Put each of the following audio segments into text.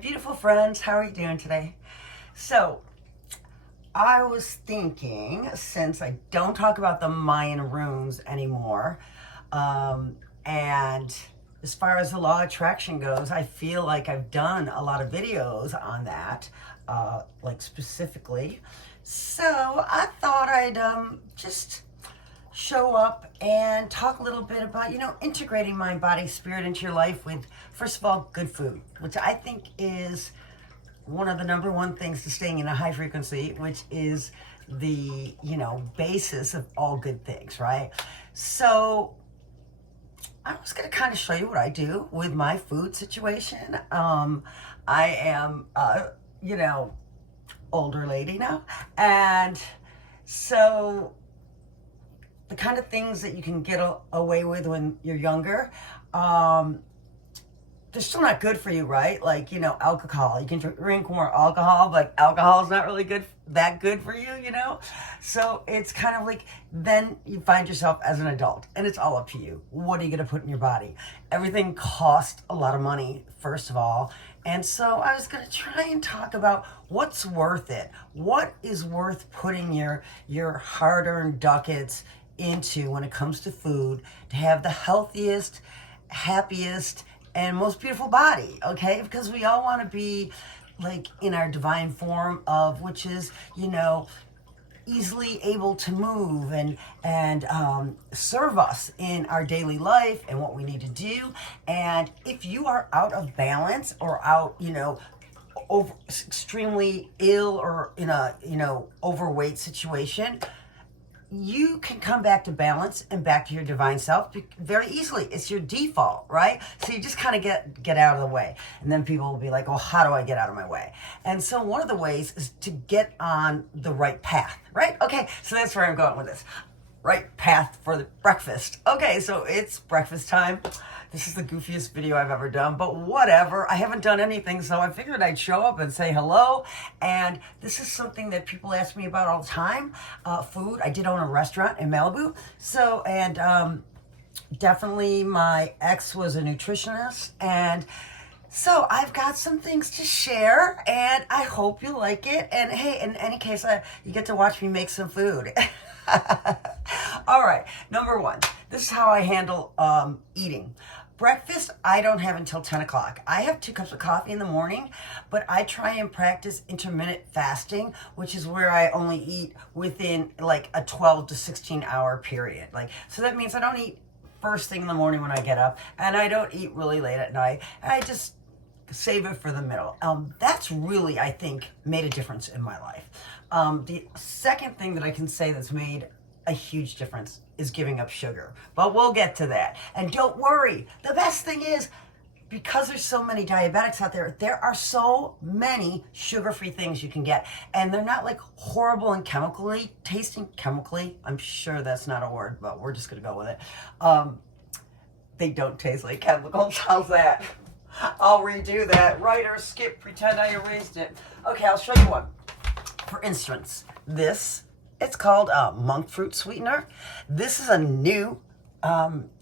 beautiful friends. How are you doing today? So, I was thinking, since I don't talk about the Mayan runes anymore, and as far as the law of attraction goes, I feel like I've done a lot of videos on that, like specifically. So, I thought I'd just show up and talk a little bit about, integrating mind, body, spirit into your life with, first of all, good food, which I think is one of the number one things to staying in a high frequency, which is the, basis of all good things, right? So I'm just going to kind of show you what I do with my food situation. I am, older lady now. And so the kind of things that you can get away with when you're younger, they're still not good for you, right? Like, alcohol. You can drink more alcohol, but alcohol is not really that good for you, So it's kind of like, then you find yourself as an adult, and it's all up to you. What are you going to put in your body? Everything costs a lot of money, first of all. And so I was going to try and talk about what's worth it. What is worth putting your hard-earned ducats into when it comes to food to have the healthiest, happiest, and most beautiful body, okay? Because we all want to be like in our divine form of, which is, easily able to move and serve us in our daily life and what we need to do. And if you are out of balance or out, extremely ill or in a, overweight situation, you can come back to balance and back to your divine self very easily. It's your default, right? So you just kind of get out of the way. And then people will be like, well, how do I get out of my way? And so one of the ways is to get on the right path, right? Okay, so that's where I'm going with this. Right path for the breakfast. Okay, so it's breakfast time. This is the goofiest video I've ever done, but whatever. I haven't done anything, so I figured I'd show up and say hello. And this is something that people ask me about all the time. Food. I did own a restaurant in Malibu. So, and definitely my ex was a nutritionist. And so I've got some things to share, and I hope you like it. And hey, in any case, you get to watch me make some food. All right, number one, this is how I handle eating. Breakfast, I don't have until 10 o'clock. I have 2 cups of coffee in the morning, but I try and practice intermittent fasting, which is where I only eat within like a 12 to 16 hour period. So that means I don't eat first thing in the morning when I get up, and I don't eat really late at night. I just save it for the middle. That's really, I think, made a difference in my life. The second thing that I can say that's made a huge difference is giving up sugar. But we'll get to that. And don't worry, the best thing is, because there's so many diabetics out there, there are so many sugar-free things you can get. And they're not like horrible and tasting chemically. I'm sure that's not a word, but we're just gonna go with it. They don't taste like chemicals. How's that? I'll redo that. Write or skip, pretend I erased it. Okay, I'll show you one. For instance, it's called monk fruit sweetener. This is a new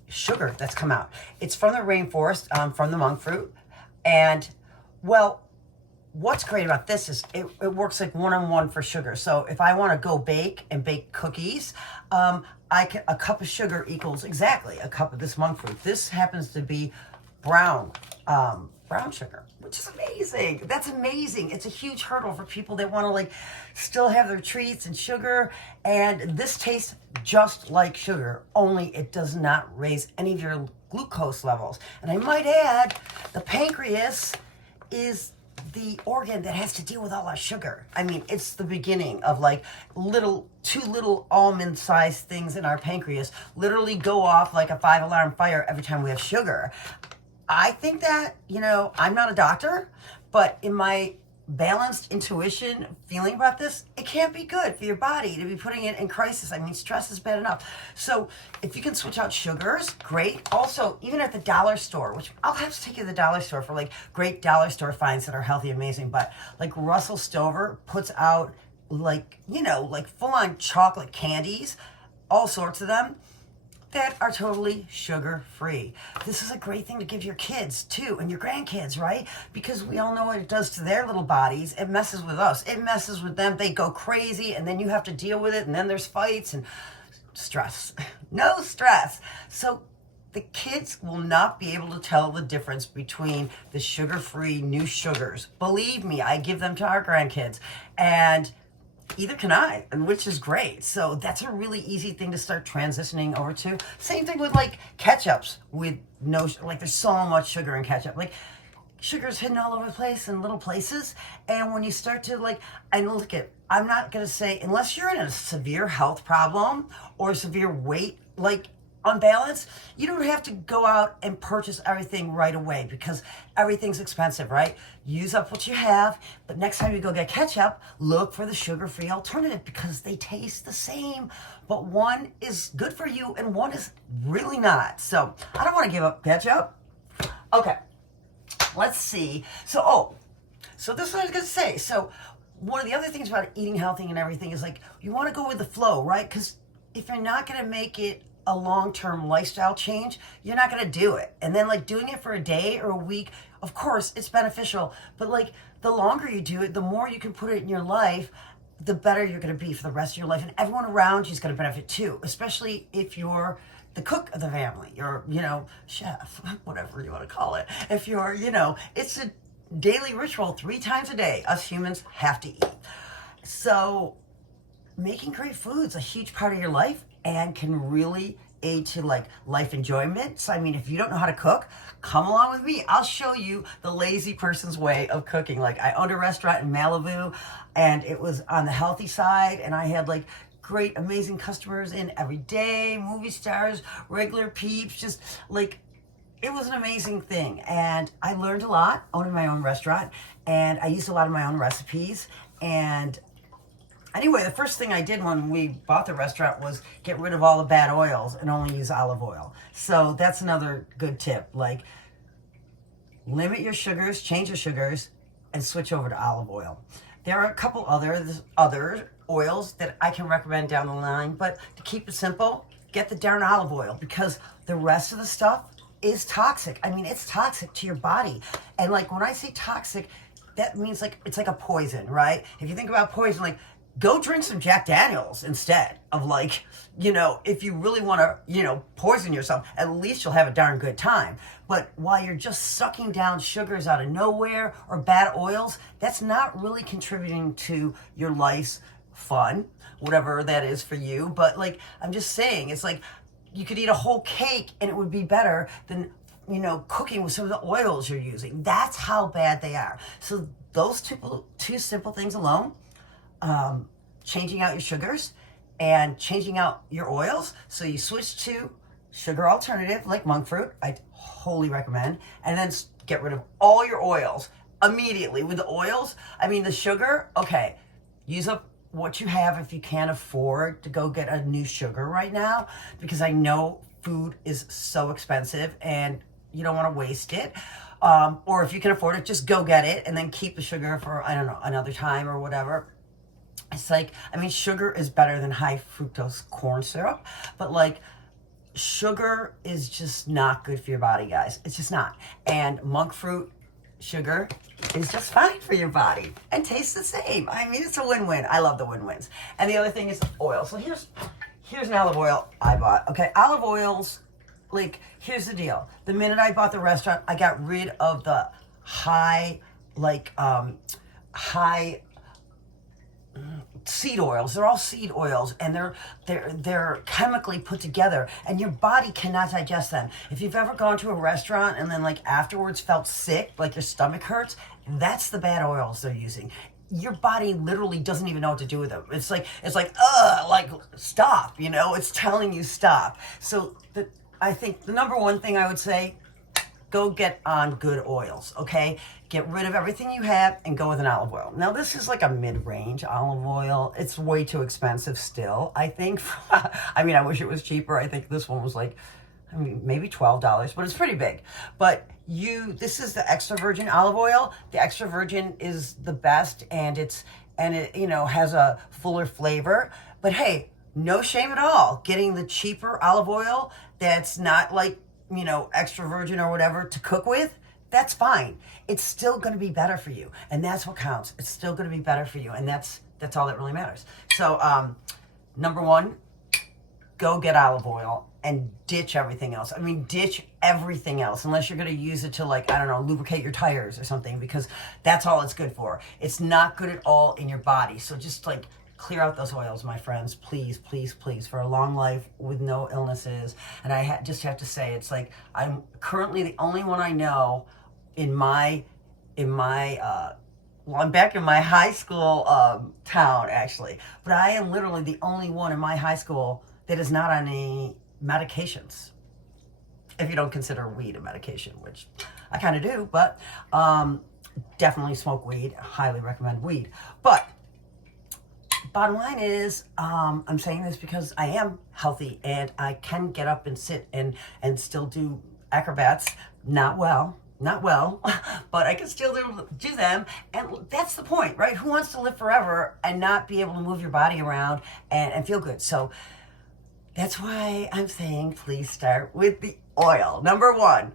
sugar that's come out. It's from the rainforest, from the monk fruit. And, well, what's great about this is it works like one-on-one for sugar. So if I want to go bake cookies, a cup of sugar equals exactly a cup of this monk fruit. This happens to be brown sugar, which is amazing. That's amazing. It's a huge hurdle for people that want to still have their treats and sugar. And this tastes just like sugar, only it does not raise any of your glucose levels. And I might add, the pancreas is the organ that has to deal with all our sugar. I mean, it's the beginning of two little almond-sized things in our pancreas literally go off like a 5-alarm fire every time we have sugar. I think that, I'm not a doctor, but in my balanced intuition feeling about this, it can't be good for your body to be putting it in crisis. I mean, stress is bad enough. So if you can switch out sugars, great. Also, even at the dollar store, which I'll have to take you to the dollar store for great dollar store finds that are healthy, amazing. But Russell Stover puts out full on chocolate candies, all sorts of them. that are totally sugar-free. This is a great thing to give your kids too, and your grandkids, right? Because we all know what it does to their little bodies. It messes with us. It messes with them. They go crazy, and then you have to deal with it, and then there's fights and stress. No stress. So the kids will not be able to tell the difference between the sugar-free new sugars. Believe me, I give them to our grandkids, and either can I, and which is great. So that's a really easy thing to start transitioning over to. Same thing with like ketchups with no, like there's so much sugar in ketchup. Like sugar is hidden all over the place in little places. And when you start to like, and look at, I'm not going to say, unless you're in a severe health problem or severe weight, like unbalance, you don't have to go out and purchase everything right away because everything's expensive, right? Use up what you have, but next time you go get ketchup, look for the sugar-free alternative because they taste the same, but one is good for you and one is really not. So I don't want to give up ketchup. Okay, let's see. So this is what I was going to say. So one of the other things about eating healthy and everything is like, you want to go with the flow, right? Because if you're not going to make it a long-term lifestyle change, you're not going to do it. And then like doing it for a day or a week, of course it's beneficial, but like the longer you do it, the more you can put it in your life, the better you're going to be for the rest of your life. And everyone around you is going to benefit too, especially if you're the cook of the family, you're, chef, whatever you want to call it. If you're, it's a daily ritual 3 times a day. Us humans have to eat. So making great food's a huge part of your life and can really aid to like life enjoyment. So I mean, if you don't know how to cook, come along with me. I'll show you the lazy person's way of cooking. Like I owned a restaurant in Malibu and it was on the healthy side, and I had like great, amazing customers in every day, movie stars, regular peeps, just like it was an amazing thing. And I learned a lot owning my own restaurant, and I used a lot of my own recipes. And anyway, the first thing I did when we bought the restaurant was get rid of all the bad oils and only use olive oil. So that's another good tip. Like, limit your sugars, change your sugars, and switch over to olive oil. There are a couple other oils that I can recommend down the line, but to keep it simple, get the darn olive oil because the rest of the stuff is toxic. I mean, it's toxic to your body. And like when I say toxic, that means like it's like a poison, right? If you think about poison, like go drink some Jack Daniels instead of like, if you really want to, poison yourself, at least you'll have a darn good time. But while you're just sucking down sugars out of nowhere or bad oils, that's not really contributing to your life's fun, whatever that is for you. But like, I'm just saying, it's like you could eat a whole cake and it would be better than, cooking with some of the oils you're using. That's how bad they are. So those two simple things alone, changing out your sugars and changing out your oils. So you switch to sugar alternative like monk fruit. I wholly recommend. And then get rid of all your oils immediately. With the oils, the sugar, okay, use up what you have if you can't afford to go get a new sugar right now, because I know food is so expensive and you don't want to waste it. Or if you can afford it, just go get it and then keep the sugar for, another time or whatever. It's like, sugar is better than high fructose corn syrup, but like sugar is just not good for your body, guys. It's just not. And monk fruit sugar is just fine for your body and tastes the same. It's a win-win. I love the win-wins. And the other thing is oil. So here's an olive oil I bought. Okay, olive oils, like, here's the deal. The minute I bought the restaurant, I got rid of the high seed oils. They're all seed oils, and they're chemically put together, and your body cannot digest them. If you've ever gone to a restaurant and then like afterwards felt sick, like your stomach hurts, that's the bad oils they're using. Your body literally doesn't even know what to do with them. It's like stop, it's telling you stop. So I think the number one thing I would say, go get on good oils, okay? Get rid of everything you have and go with an olive oil. Now, this is like a mid-range olive oil. It's way too expensive still, I think. I wish it was cheaper. I think this one was like, maybe $12, but it's pretty big. But this is the extra virgin olive oil. The extra virgin is the best, and it has a fuller flavor. But hey, no shame at all getting the cheaper olive oil that's not like, extra virgin or whatever to cook with, that's fine. It's still going to be better for you. And that's what counts. It's still going to be better for you. And that's all that really matters. So, number one, go get olive oil and ditch everything else. I mean, ditch everything else unless you're going to use it to, like, I don't know, lubricate your tires or something, because that's all it's good for. It's not good at all in your body. So just, like, clear out those oils, my friends. Please, please, please, for a long life with no illnesses. And I just have to say, it's like I'm currently the only one I know in my well, I'm back in my high school town, actually. But I am literally the only one in my high school that is not on any medications. If you don't consider weed a medication, which I kind of do, but definitely smoke weed. Highly recommend weed. But bottom line is, I'm saying this because I am healthy and I can get up and sit and still do acrobats. Not well, but I can still do them. And that's the point, right? Who wants to live forever and not be able to move your body around and feel good? So that's why I'm saying please start with the oil. Number one,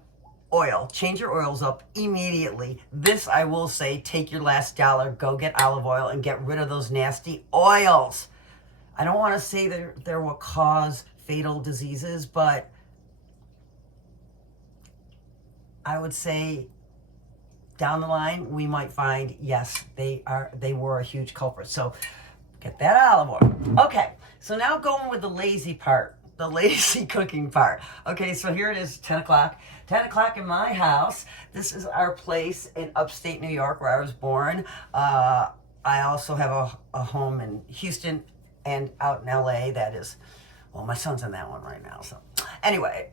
oil. Change your oils up immediately. This, I will say, take your last dollar, go get olive oil and get rid of those nasty oils. I don't want to say they're what cause fatal diseases, but I would say down the line we might find, yes, they were a huge culprit. So get that olive oil. Okay, so now going with the lazy part, the lazy cooking part. Okay, so here it is, 10 o'clock. 10 o'clock in my house. This is our place in upstate New York where I was born. I also have a home in Houston and out in LA. That is, well, my son's in that one right now. So anyway,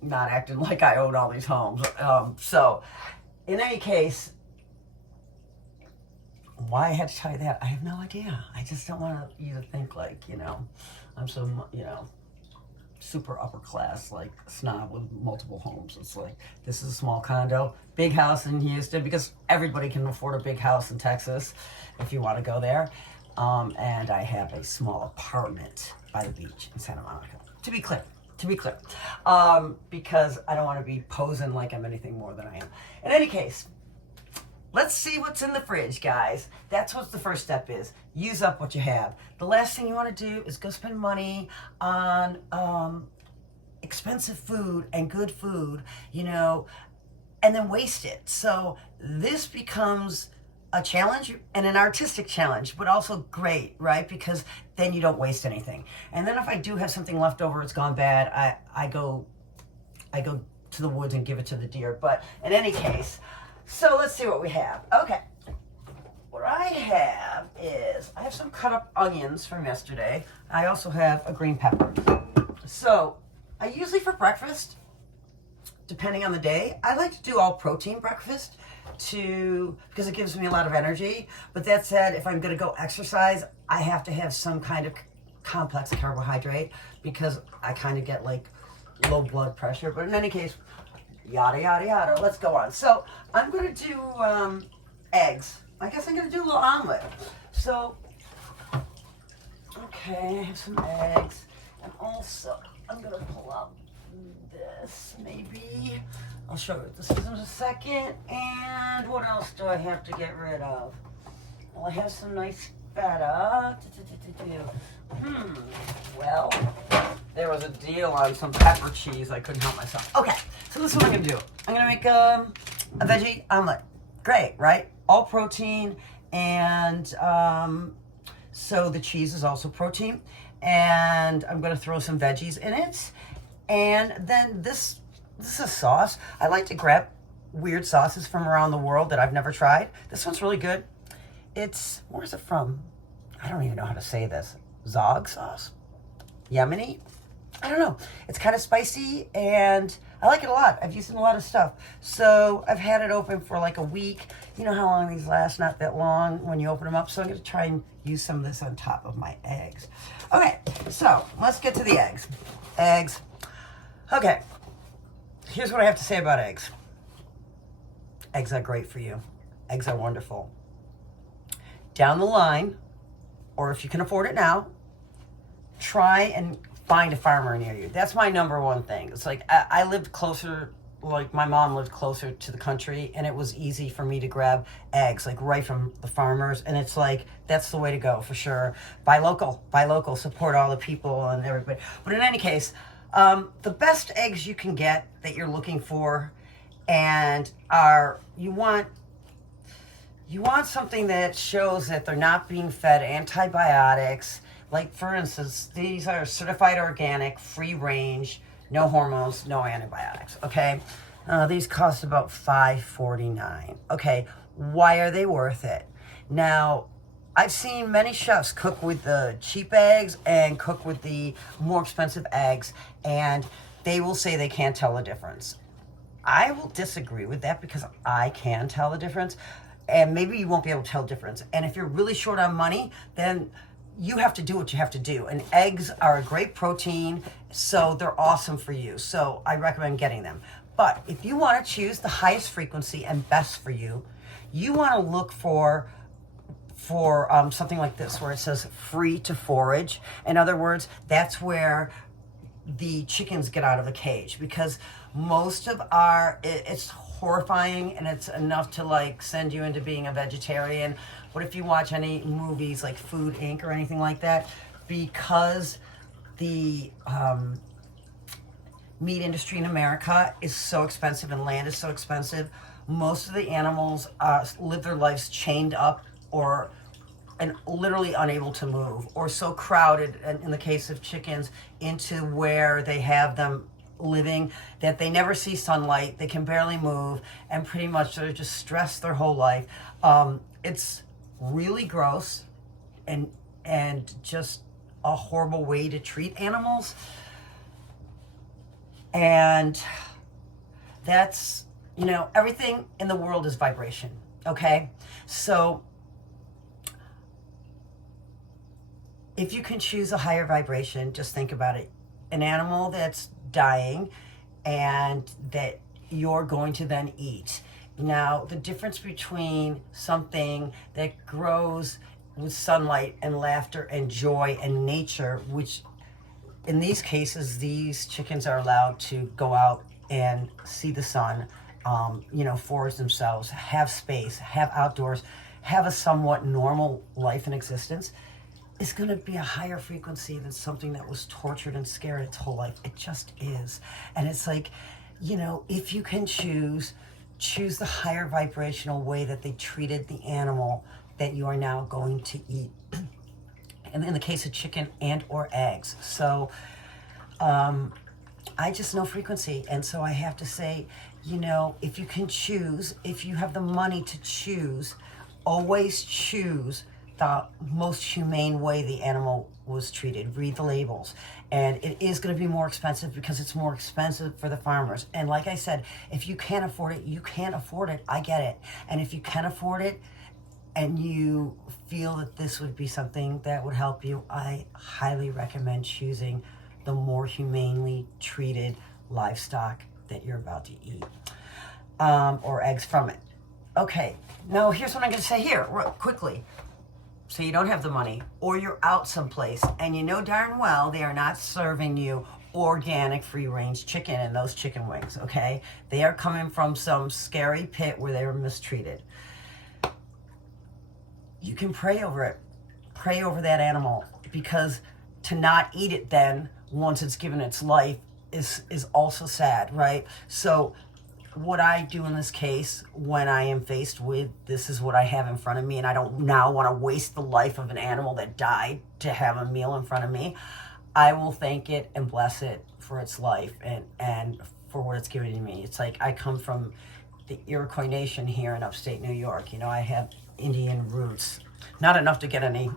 not acting like I own all these homes. So in any case, why I had to tell you that, I have no idea. I just don't want you to think like, I'm so, super upper class, like snob with multiple homes. It's like, this is a small condo, big house in Houston, because everybody can afford a big house in Texas if you want to go there. And I have a small apartment by the beach in Santa Monica, to be clear, because I don't want to be posing like I'm anything more than I am. In any case, let's see what's in the fridge, guys. That's what the first step is. Use up what you have. The last thing you want to do is go spend money on expensive food and good food, and then waste it. So this becomes a challenge and an artistic challenge, but also great, right? Because then you don't waste anything. And then if I do have something left over, it's gone bad, I go to the woods and give it to the deer. But in any case, so let's see what we have. Okay. What I have is, I have some cut up onions from yesterday. I also have a green pepper. So I usually for breakfast, depending on the day, I like to do all protein breakfast because it gives me a lot of energy. But that said, if I'm going to go exercise, I have to have some kind of complex carbohydrate because I kind of get like low blood pressure. But in any case, yada, yada, yada. Let's go on. So I'm going to do eggs. I guess I'm going to do a little omelet. So, okay, I have some eggs. And also, I'm going to pull out this, maybe. I'll show you this in a second. And what else do I have to get rid of? Well, I have some nice feta. Well, there was a deal on some pepper cheese. I couldn't help myself. Okay, so this is what I'm going to do. I'm going to make a veggie omelet. Great, right? All protein, and so the cheese is also protein. And I'm going to throw some veggies in it. And then this is a sauce. I like to grab weird sauces from around the world that I've never tried. This one's really good. Where's it from? I don't even know how to say this. Zog sauce? Yemeni? I don't know. It's kind of spicy and I like it a lot. I've used it in a lot of stuff. So I've had it open for like a week. You know how long these last? Not that long when you open them up. So I'm going to try and use some of this on top of my eggs. Okay, so let's get to the eggs. Eggs. Okay, here's what I have to say about eggs. Eggs are great for you. Eggs are wonderful. Down the line, or if you can afford it now, try and find a farmer near you. That's my number one thing. It's like I lived closer, like my mom lived closer to the country, and it was easy for me to grab eggs like right from the farmers. And it's like, that's the way to go for sure. Buy local, support all the people and everybody. But in any case, the best eggs you can get that you're looking for, and you want something that shows that they're not being fed antibiotics. Like, for instance, these are certified organic, free range, no hormones, no antibiotics, okay? These cost about $5.49. Okay, why are they worth it? Now, I've seen many chefs cook with the cheap eggs and cook with the more expensive eggs, and they will say they can't tell the difference. I will disagree with that because I can tell the difference, and maybe you won't be able to tell the difference. And if you're really short on money, then you have to do what you have to do. And eggs are a great protein, so they're awesome for you. So I recommend getting them. But if you want to choose the highest frequency and best for you, you want to look for something like this, where it says free to forage. In other words, that's where the chickens get out of the cage, because most of it's horrifying, and it's enough to like send you into being a vegetarian. What if you watch any movies like Food Inc. or anything like that? Because the meat industry in America is so expensive and land is so expensive, most of the animals live their lives chained up and literally unable to move, or so crowded, in the case of chickens, into where they have them living that they never see sunlight, they can barely move, and pretty much they're just stressed their whole life. It's really gross and just a horrible way to treat animals. And that's, everything in the world is vibration, okay? So if you can choose a higher vibration, just think about it. An animal that's dying and that you're going to then eat. Now, the difference between something that grows with sunlight and laughter and joy and nature, which in these cases, these chickens are allowed to go out and see the sun, forage themselves, have space, have outdoors, have a somewhat normal life and existence, is going to be a higher frequency than something that was tortured and scared its whole life. It just is. And it's like, if you can choose the higher vibrational way that they treated the animal that you are now going to eat. And in the case of chicken and or eggs. So I just know frequency. And so I have to say, if you can choose, if you have the money to choose, always choose the most humane way the animal was treated. Read the labels. And it is going to be more expensive because it's more expensive for the farmers. And like I said, if you can't afford it, you can't afford it. I get it. And if you can afford it and you feel that this would be something that would help you, I highly recommend choosing the more humanely treated livestock that you're about to eat, or eggs from it. Okay, now here's what I'm going to say here real quickly. So you don't have the money, or you're out someplace and you know darn well they are not serving you organic free-range chicken and those chicken wings, okay? They are coming from some scary pit where they were mistreated. You can pray over it. Pray over that animal, because to not eat it then, once it's given its life, is also sad, right? So what I do in this case, when I am faced with this is what I have in front of me, and I don't now want to waste the life of an animal that died to have a meal in front of me, I will thank it and bless it for its life and for what it's given to me. It's like I come from the Iroquois Nation here in upstate New York. I have Indian roots. Not enough to get any,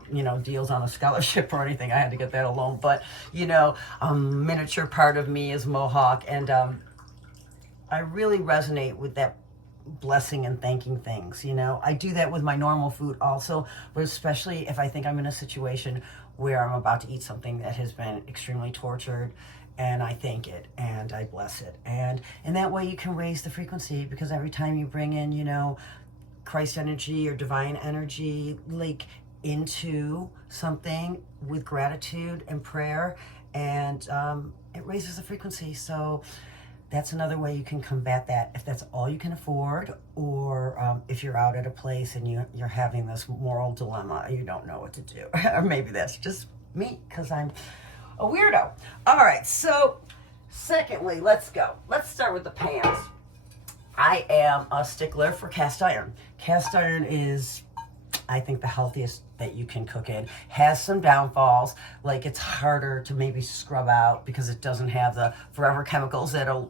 deals on a scholarship or anything. I had to get that alone. But, a miniature part of me is Mohawk, and I really resonate with that blessing and thanking things. I do that with my normal food also, but especially if I think I'm in a situation where I'm about to eat something that has been extremely tortured, and I thank it and I bless it. And in that way you can raise the frequency, because every time you bring in, Christ energy or divine energy, like into something with gratitude and prayer and it raises the frequency. So that's another way you can combat that if that's all you can afford, or if you're out at a place and you're having this moral dilemma, you don't know what to do. Or maybe that's just me because I'm a weirdo. All right, so secondly, let's go. Let's start with the pans. I am a stickler for cast iron. Cast iron is, I think, the healthiest that you can cook in. Has some downfalls, like it's harder to maybe scrub out because it doesn't have the forever chemicals that'll,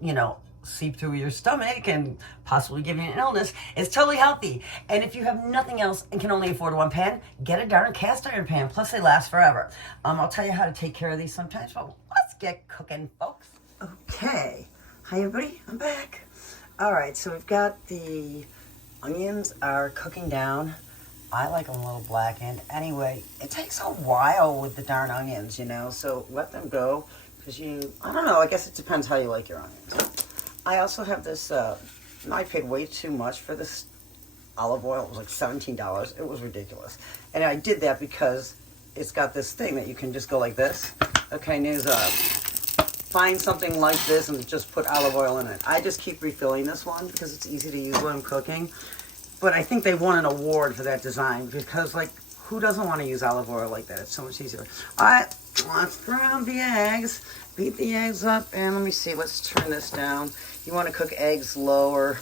seep through your stomach and possibly give you an illness. It's totally healthy. And if you have nothing else and can only afford one pan, get a darn cast iron pan. Plus, they last forever. I'll tell you how to take care of these sometimes, but let's get cooking, folks. Okay. Hi, everybody. I'm back. All right, so we've got the onions are cooking down. I like them a little blackened. Anyway, it takes a while with the darn onions, so let them go because I don't know, I guess it depends how you like your onions. I also have this, I paid way too much for this olive oil. It was like $17. It was ridiculous. And I did that because it's got this thing that you can just go like this. Okay, news find something like this and just put olive oil in it. I just keep refilling this one because it's easy to use when I'm cooking. But I think they won an award for that design because, who doesn't want to use olive oil like that? It's so much easier. All right, let's brown the eggs. Beat the eggs up, and let me see. Let's turn this down. You want to cook eggs lower.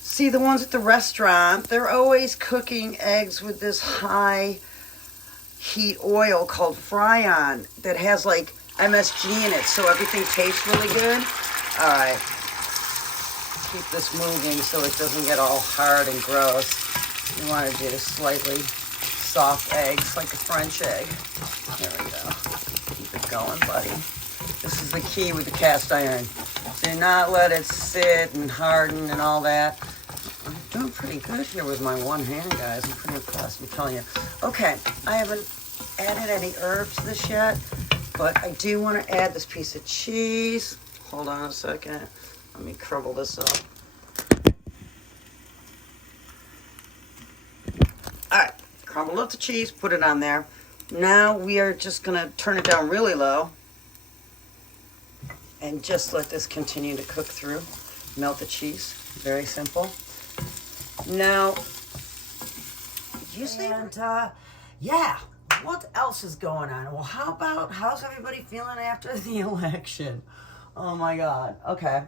See, the ones at the restaurant, they're always cooking eggs with this high heat oil called Fry-On that has, MSG in it, so everything tastes really good. All right. Keep this moving so it doesn't get all hard and gross. You want to do slightly soft eggs, like a French egg. There we go. Keep it going, buddy. This is the key with the cast iron. Do not let it sit and harden and all that. I'm doing pretty good here with my one hand, guys. I'm pretty impressed, I'm telling you. Okay, I haven't added any herbs to this yet, but I do want to add this piece of cheese. Hold on a second. Let me crumble this up. All right, crumbled up the cheese, put it on there. Now we are just gonna turn it down really low and just let this continue to cook through. Melt the cheese, very simple. Now, yeah, what else is going on? Well, how's everybody feeling after the election? Oh my God, okay.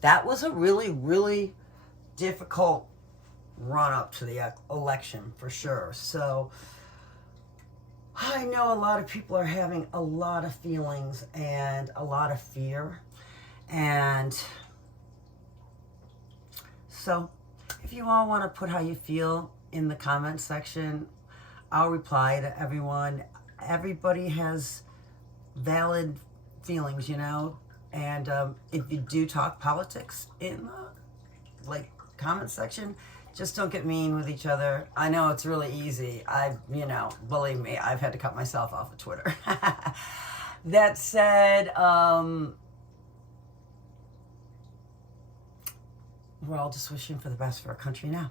That was a really, really difficult run up to the election for sure. So I know a lot of people are having a lot of feelings and a lot of fear. And so if you all want to put how you feel in the comment section, I'll reply to everyone. Everybody has valid feelings, and if you do talk politics in the comment section, just don't get mean with each other. I know it's really easy. Believe me, I've had to cut myself off of Twitter. That said, we're all just wishing for the best for our country now,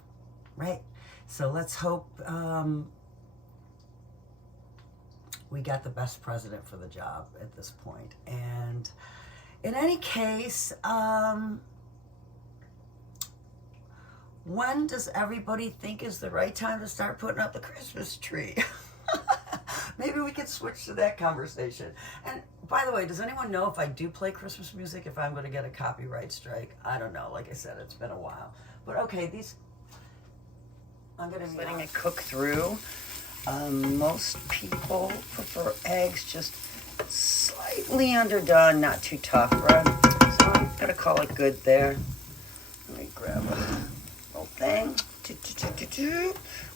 right? So let's hope we got the best president for the job at this point. And in any case, when does everybody think is the right time to start putting up the Christmas tree? Maybe we could switch to that conversation. And by the way, does anyone know if I do play Christmas music, if I'm going to get a copyright strike? I don't know. Like I said, it's been a while. But okay, I'm going to be letting it cook through. Most people prefer eggs just slightly underdone, not too tough, right? So I'm going to call it good there. Let me grab a little thing.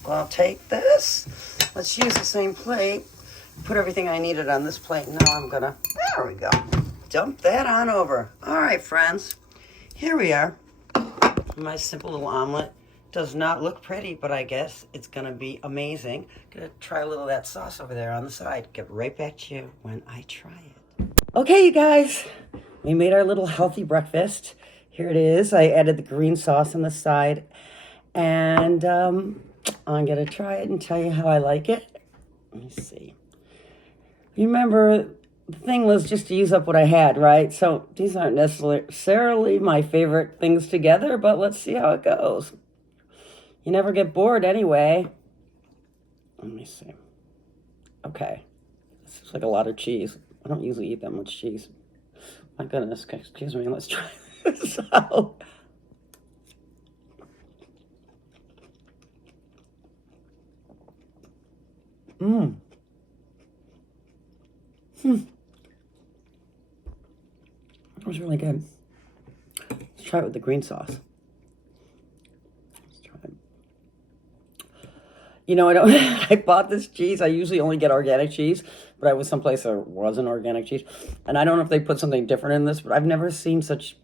Well, I'll take this. Let's use the same plate. Put everything I needed on this plate. Now I'm going to, there we go. Dump that on over. All right, friends. Here we are. My simple little omelet. Does not look pretty, but I guess it's going to be amazing. Going to try a little of that sauce over there on the side. Get right back to you when I try it. Okay, you guys. We made our little healthy breakfast. Here it is. I added the green sauce on the side. And I'm going to try it and tell you how I like it. Let me see. You remember, the thing was just to use up what I had, right? So these aren't necessarily my favorite things together, but let's see how it goes. You never get bored anyway. Let me see. Okay. This is like a lot of cheese. I don't usually eat that much cheese. My goodness, excuse me, let's try this out. That was really good. Let's try it with the green sauce. Let's try it. You know, I bought this cheese. I usually only get organic cheese, but I was someplace there wasn't organic cheese. And I don't know if they put something different in this, but I've never seen such,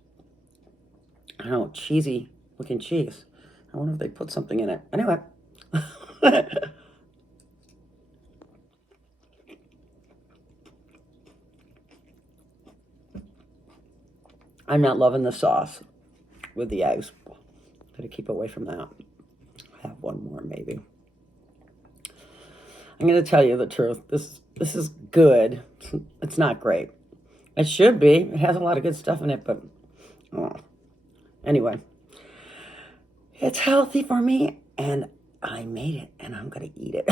I don't know, cheesy looking cheese. I wonder if they put something in it. Anyway. I'm not loving the sauce with the eggs. Gotta keep away from that. Have one more maybe. I'm gonna tell you the truth. This is good. It's not great. It should be. It has a lot of good stuff in it, but anyway. It's healthy for me, and I made it, and I'm gonna eat it.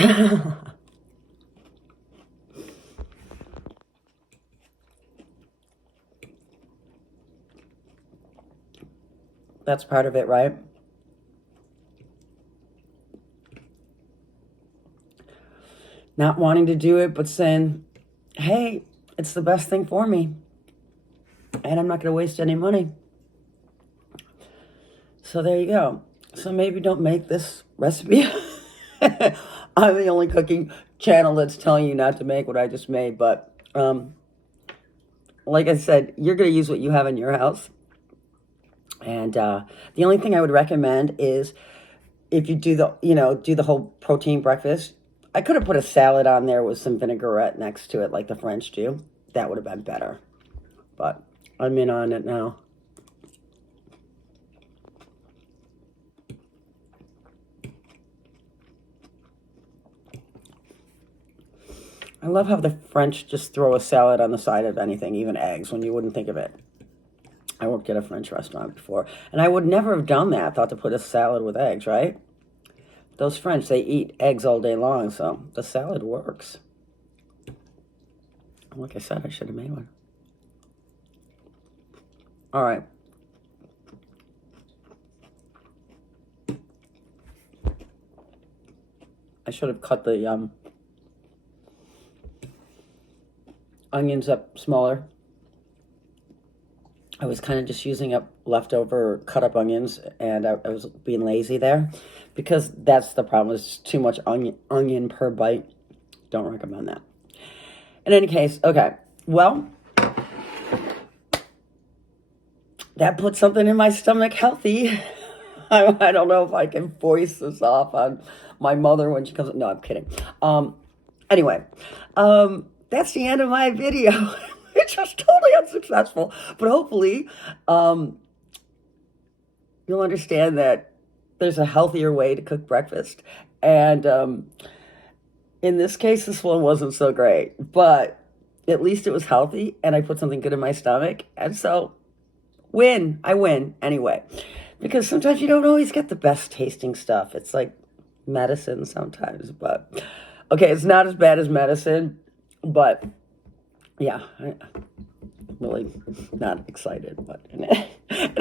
That's part of it, right? Not wanting to do it, but saying, hey, it's the best thing for me. And I'm not going to waste any money. So there you go. So maybe don't make this recipe. I'm the only cooking channel that's telling you not to make what I just made. But like I said, you're going to use what you have in your house. And the only thing I would recommend is if you do the whole protein breakfast. I could have put a salad on there with some vinaigrette next to it like the French do. That would have been better. But I'm in on it now. I love how the French just throw a salad on the side of anything, even eggs, when you wouldn't think of it. I worked at a French restaurant before, and I would never have done that. I thought to put a salad with eggs, right? Those French, they eat eggs all day long, so the salad works. Like I said, I should have made one. All right. I should have cut the onions up smaller. I was kind of just using up leftover cut up onions, and I was being lazy there because that's the problem. It's too much onion per bite. Don't recommend that. In any case, okay. Well, that put something in my stomach healthy. I don't know if I can voice this off on my mother when she comes. No, I'm kidding. Anyway, that's the end of my video. It's just totally unsuccessful. But hopefully, you'll understand that there's a healthier way to cook breakfast. And in this case, this one wasn't so great. But at least it was healthy, and I put something good in my stomach. And so, I win anyway. Because sometimes you don't always get the best tasting stuff. It's like medicine sometimes. But, okay, it's not as bad as medicine. But, yeah, I'm really not excited. But in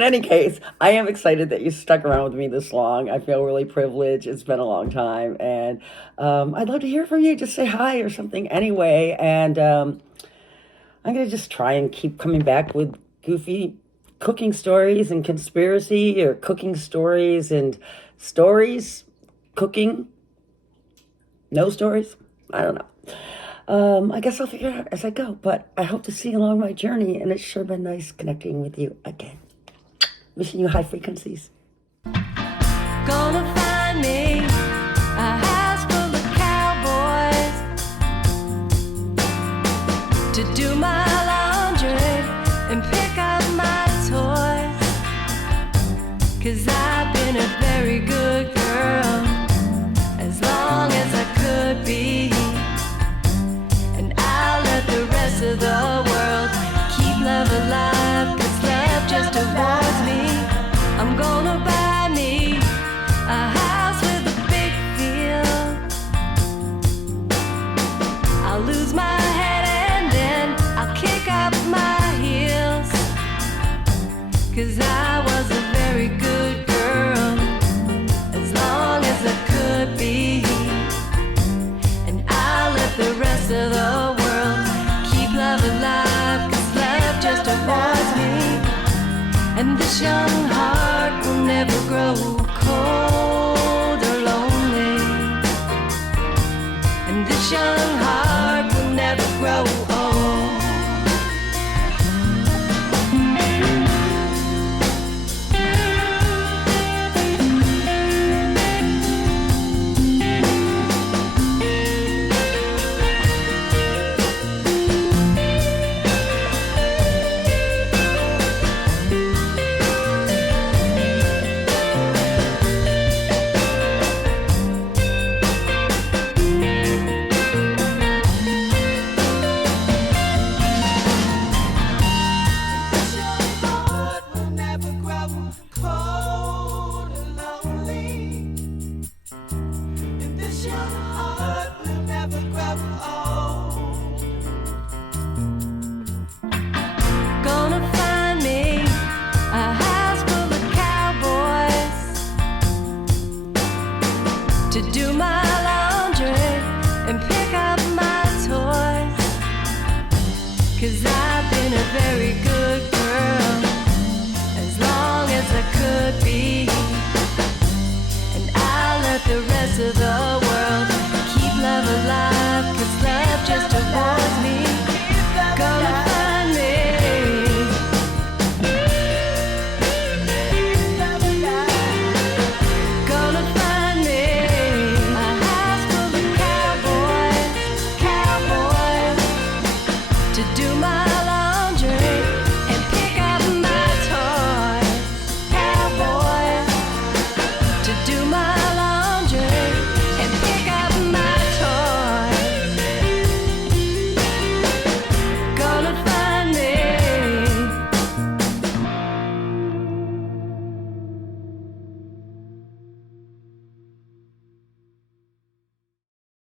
any case, I am excited that you stuck around with me this long. I feel really privileged. It's been a long time. And I'd love to hear from you. Just say hi or something anyway. And I'm going to just try and keep coming back with goofy cooking stories and conspiracy, or cooking stories and stories, cooking, no stories. I don't know. I guess I'll figure it out as I go, but I hope to see you along my journey, and it's sure been nice connecting with you again. Wishing you high frequencies. Gonna find me a house full of cowboys to do my laundry and pick up my toys, 'cause I've been a very good girl as long as I could be, and I'll let this young heart will never grow cold or lonely. And this young heart will never grow old. Gonna find me a house full of cowboys to do my laundry and pick up my toys. 'Cause I've been a very good girl as long as I could be, and I'll let the rest of the